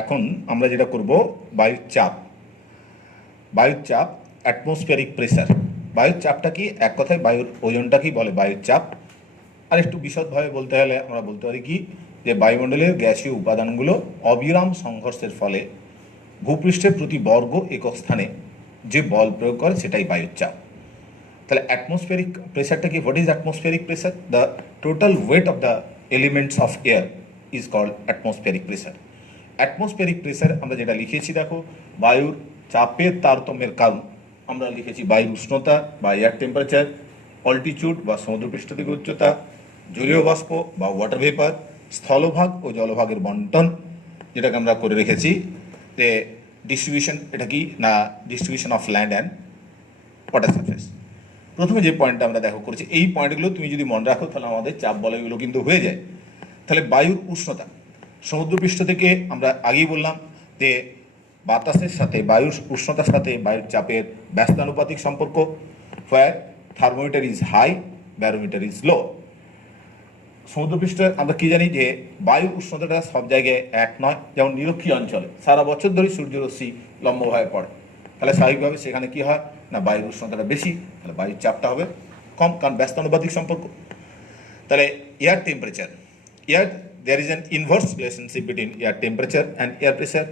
এখন আমরা যেটা করব বায়ুর চাপ অ্যাটমসফিয়ারিক প্রেসার। বায়ুর চাপটা কি, এক কথায় বায়ুর ওজনটাকেই বলে বায়ুর চাপ। আর একটু বিশদভাবে বলতে হলে আমরা বলতে পারি কি, যে বায়ুমণ্ডলের গ্যাসীয় উপাদানগুলো অবিরাম সংঘর্ষের ফলে ভূপৃষ্ঠের প্রতি বর্গ একক স্থানে যে বল প্রয়োগ করে সেটাই বায়ুর চাপ। তাহলে অ্যাটমসফিয়ারিক প্রেসারটা কি? What is atmospheric pressure? The total weight of the elements of air is called atmospheric pressure. Atmospheric pressure আমরা যেটা লিখেছি, দেখো, বায়ুর চাপের তারতম্যের কারণ আমরা লিখেছি বায়ুর উষ্ণতা বা এয়ার টেম্পারেচার, অল্টিটিউড বা সমুদ্রপৃষ্ঠ থেকে উচ্চতা, জলীয় বাষ্প বা ওয়াটার ভেপার, স্থলভাগ ও জলভাগের বন্টন, যেটাকে আমরা করে রেখেছি যে ডিস্ট্রিবিউশন, এটা কি না distribution of land and water surface. প্রথমে যে পয়েন্টটা আমরা দেখো করেছি, এই পয়েন্টগুলো তুমি যদি মনে রাখো তাহলে আমাদের চাপ বলয়গুলো কিন্তু হয়ে যায়। তাহলে বায়ুর উষ্ণতা, সমুদ্রপৃষ্ঠ থেকে আমরা আগেই বললাম যে বাতাসের সাথে বায়ুর উষ্ণতার সাথে বায়ুর চাপের ব্যস্তানুপাতিক সম্পর্ক, where thermometer is high, barometer is low. সমুদ্রপৃষ্ঠে আমরা কি জানি যে বায়ুর উষ্ণতাটা সব জায়গায় এক নয়। যেমন নিরক্ষীয় অঞ্চলে সারা বছর ধরে সূর্যরশ্মি লম্বভাবে পড়ে, তাহলে স্বাভাবিকভাবে সেখানে কি হয় না বায়ুর উষ্ণতাটা বেশি, তাহলে বায়ুর চাপটা হবে কম, কারণ ব্যস্তানুপাতিক সম্পর্ক। তাহলে air temperature, there is an inverse relationship between air temperature and air pressure.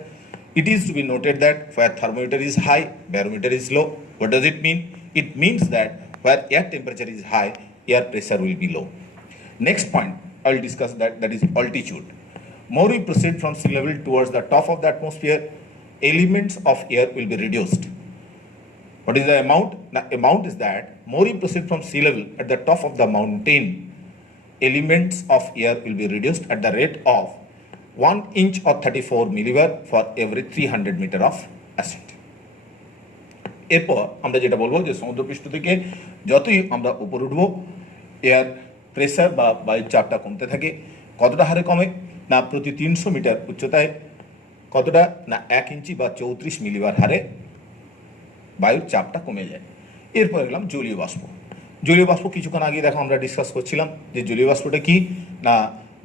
It is to be noted that where thermometer is high, barometer is low. What does it mean? It means that where air temperature is high, air pressure will be low. Next point I'll discuss, that is altitude. More we proceed from sea level towards the top of the atmosphere, elements of air will be reduced. What is the amount? The amount is that more we proceed from sea level, at the top of the mountain, elements of air will be reduced at the rate of 1 inch or 34 millibar for every 300 meter of ascent. এরপর আমরা যেটা বলবো যে সমুদ্রপৃষ্ঠ থেকে যতই আমরা উপরে উঠবো, এয়ার প্রেসার বা বায়ুর চাপটা কমতে থাকে। কতটা হারে কমে না প্রতি 300 মিটার উচ্চতায় কতটা না 1 ইঞ্চি বা 34 মিলিবার হারে বায়ুর চাপটা কমে যায়। এরপর গেলাম জলীয় বাষ্প। জলীয় বাষ্প কিছুক্ষণ আগে দেখো আমরা ডিসকাস করছিলাম যে জলীয় বাষ্পটা কি না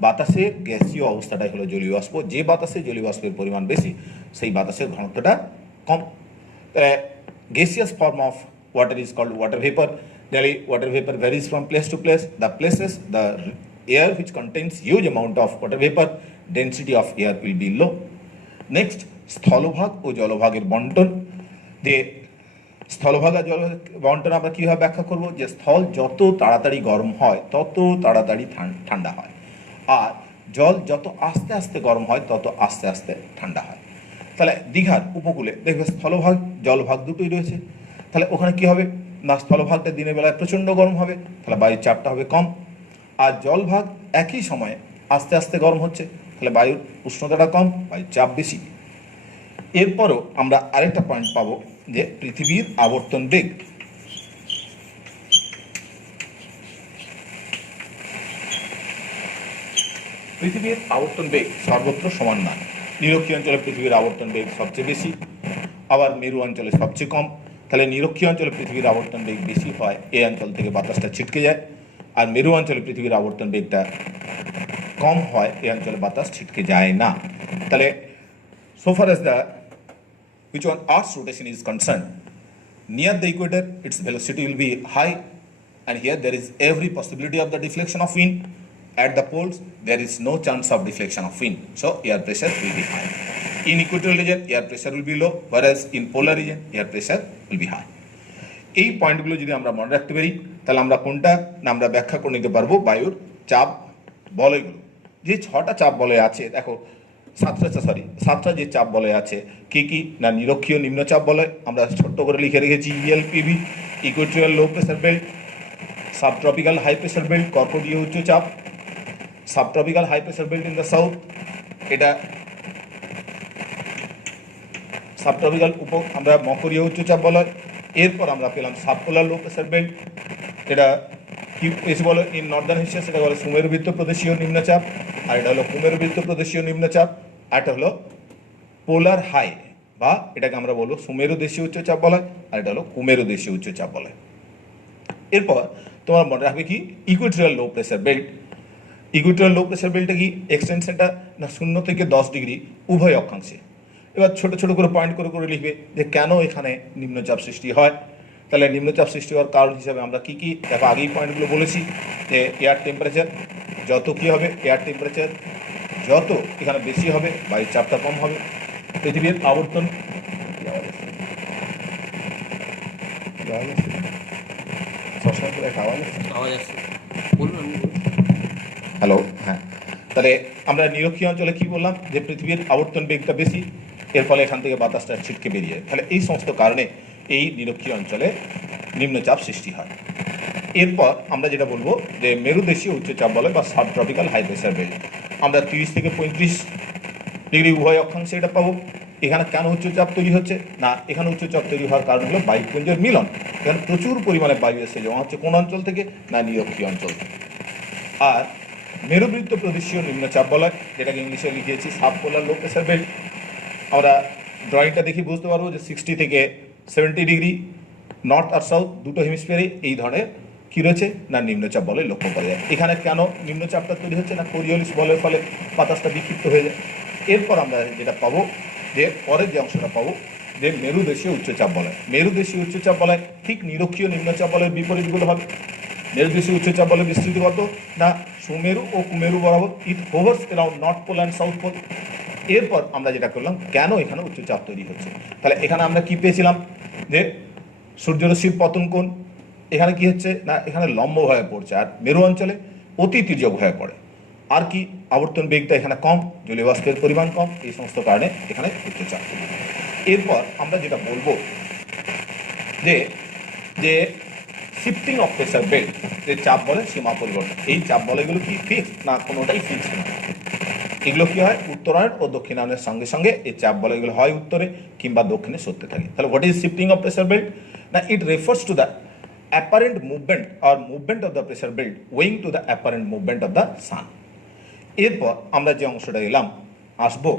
বাতাসের গ্যাসীয় অবস্থাটাই হলো জলীয় বাষ্প। যে বাতাসে জলীয় বাষ্পের পরিমাণ বেশি সেই বাতাসের ঘনত্বটা কম। Gaseous form of water is called water vapor. Daily water vapor varies from place to place. The places, the air which contains huge amount of water vapor, density of air will be low. Next, স্থলভাগ ও জলভাগের বন্টন। যে স্থলভাগ আর জল বন্টন আমরা কীভাবে ব্যাখ্যা করব, যে স্থল যত তাড়াতাড়ি গরম হয় তত তাড়াতাড়ি ঠান্ডা হয়, আর জল যত আস্তে আস্তে গরম হয় তত আস্তে আস্তে ঠান্ডা হয়। তাহলে দীঘার উপকূলে দেখবে স্থলভাগ জলভাগ দুটোই রয়েছে। তাহলে ওখানে কী হবে না স্থলভাগটা দিনের বেলায় প্রচণ্ড গরম হবে, তাহলে বায়ুর চাপটা হবে কম, আর জলভাগ একই সময়ে আস্তে আস্তে গরম হচ্ছে, তাহলে বায়ুর উষ্ণতাটা কম, বায়ুর চাপ বেশি। এরপরও আমরা আরেকটা পয়েন্ট পাবো যে পৃথিবীর আবর্তন বেগ। পৃথিবীর আবর্তন বেগ সর্বত্র সমান নয়। নিরক্ষীয় অঞ্চলে পৃথিবীর আবর্তন বেগ সবচেয়ে বেশি, আবার মেরু অঞ্চলে সবচেয়ে কম। তাহলে নিরক্ষীয় অঞ্চলে পৃথিবীর আবর্তন বেগ বেশি হয়, এই অঞ্চল থেকে বাতাসটা ছিটকে যায়, আর মেরু অঞ্চলে পৃথিবীর আবর্তন বেগটা কম হয়, এই অঞ্চলে বাতাস ছিটকে যায় না। তাহলে so far as the which one Earth's rotation is concerned, near the equator its velocity will be high, and here there is every possibility of the deflection of wind. At the poles there is no chance of deflection of wind, so air pressure will be high. In equatorial region air pressure will be low, whereas in polar region air pressure will be high. এই পয়েন্টগুলো যদি আমরা মনে রাখতে পারি তাহলে আমরা কোনটা না আমরা ব্যাখ্যা করে নিতে পারবো বায়ুর চাপ বলয়গুলো। যে 6টা চাপ বলয় আছে দেখো, 7টা যে চাপ বলয় আছে কি কি না নিরক্ষীয় নিম্নচাপ বলয় আমরা ছোট্ট করে লিখে রেখেছি ELPB, equatorial low pressure belt, subtropical high pressure belt কর্কটীয় উচ্চচাপ, subtropical high pressure belt in the south, এটা সাবট্রপিক্যাল আমরা মকরীয় উচ্চচাপ বলয়। এরপর আমরা পেলাম সাবপোলার লো প্রেসার বেল্ট, এটা কি এসে বলো ইন নর্দার্ন হেমিস্ফিয়ার, সেটা বলো সুমেরুবৃত্ত প্রদেশীয় নিম্নচাপ, আর এটা হলো কুমেরুবৃত্ত প্রদেশীয় নিম্নচাপ, আর এটা হলো পোলার হাই বা এটাকে আমরা বলবো সুমেরু দেশীয় উচ্চচাপ বলয়, আর এটা হলো কুমেরু দেশীয় উচ্চচাপ বলয়। এরপর তোমরা মনে রাখবে কি Equatorial low pressure belt. Equatorial low pressure বেল্টে কি এক্সটেনশনটা না 0 থেকে 10 ডিগ্রি উভয় অক্ষাংশে। এবার ছোট ছোট করে পয়েন্ট করে করে লিখবে যে কেন এখানে নিম্নচাপ সৃষ্টি হয়। তাহলে নিম্নচাপ সৃষ্টি হওয়ার কারণ হিসাবে আমরা কি কি দেখো, আগেই পয়েন্টগুলো বলেছি যে এয়ার টেম্পারেচার যত কি হবে, এয়ার টেম্পারেচার যত এখানে বেশি হবে বায়ুর চাপটা কম হবে। পৃথিবীর আবর্তন হ্যালো, হ্যাঁ, তাহলে আমরা নিরক্ষীয় অঞ্চলে কি বললাম যে পৃথিবীর আবর্তন বেগটা বেশি, এর ফলে এখান থেকে বাতাসটা ছিটকে বেরিয়ে, তাহলে এই সমস্ত কারণে এই নিরক্ষীয় অঞ্চলে নিম্নচাপ সৃষ্টি হয়। এরপর আমরা যেটা বলবো যে মেরুদেশীয় উচ্চচাপ বলয় বা subtropical high pressure belt, আমরা 30 থেকে 35 ডিগ্রি উভয় অক্ষাংশে এটা পাবো। এখানে কেন উচ্চচাপ তৈরি হচ্ছে না, এখানে উচ্চচাপ তৈরি হওয়ার কারণ হলো বায়ুপুঞ্জের মিলন। এখানে প্রচুর পরিমাণে বায়ু এসে জমা হচ্ছে কোন অঞ্চল থেকে না নিরক্ষীয় অঞ্চল থেকে। আর মেরুবৃত্ত প্রদেশীয় নিম্নচাপ বলয়, যেটাকে ইংলিশে লিখিয়েছি সাব পোলার লো প্রেসার বেল্ট, আমরা ড্রয়িংটা দেখি বুঝতে পারবো যে 60 থেকে 70 ডিগ্রি নর্থ আর সাউথ দুটো হেমিস্ফিয়ারে এই ধরনের কী রয়েছে না নিম্নচাপ বলয় লক্ষ্য করা যায়। এখানে কেন নিম্নচাপটা তৈরি হচ্ছে না কোরিওলিস বলের ফলে বাতাসটা বিক্ষিপ্ত হয়ে যায়। এরপর আমরা যেটা পাবো যে পরের যে অংশটা পাবো যে মেরুদেশীয় উচ্চচাপ বলয়। মেরুদেশীয় উচ্চচাপ বলয় ঠিক নিরক্ষীয় নিম্নচাপ বলয়ের বিপরীতগুলো হবে। মেরুদেশীয় উচ্চচাপ বলয় বিস্তৃতি কত না সুমেরু ও কুমেরু বরাবর, it hovers around north pole and south pole. এরপর আমরা যেটা করলাম কেন এখানে উচ্চচাপ তৈরি হচ্ছে, তাহলে এখানে আমরা কি পেয়েছিলাম যে সূর্যরশ্মির পতন কোণ এখানে কি হচ্ছে না এখানে লম্বভাবে পড়ছে, আর মেরু অঞ্চলে অতি তির্যকভাবে পড়ে। আর কি আবর্তন বেগটা এখানে কম, জলীয় বাষ্পের পরিমাণ কম, এই সমস্ত কারণে এখানে উচ্চচাপ। এরপর আমরা যেটা বলবো যে যে শিফটিং অফ প্রেসার বেল্ট, যে চাপ বলে সীমা পরিবর্তন, এই চাপ বলয়গুলো কি ফিক্সড না কোনোটাই ফিক্সড না। এগুলো কি হয় উত্তরায়ণ ও দক্ষিণায়নের সঙ্গে সঙ্গে এই চাপ বলয়গুলো হয় উত্তরে কিংবা দক্ষিণে সরতে থাকে। তাহলে what is shifting of pressure belt না it refers to the apparent movement or movement of the pressure belt owing to the apparent movement of the sun. এরপর আমরা যে অংশটা এলাম আসবো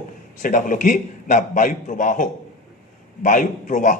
সেটা হলো কি না বায়ু প্রবাহ। বায়ু প্রবাহ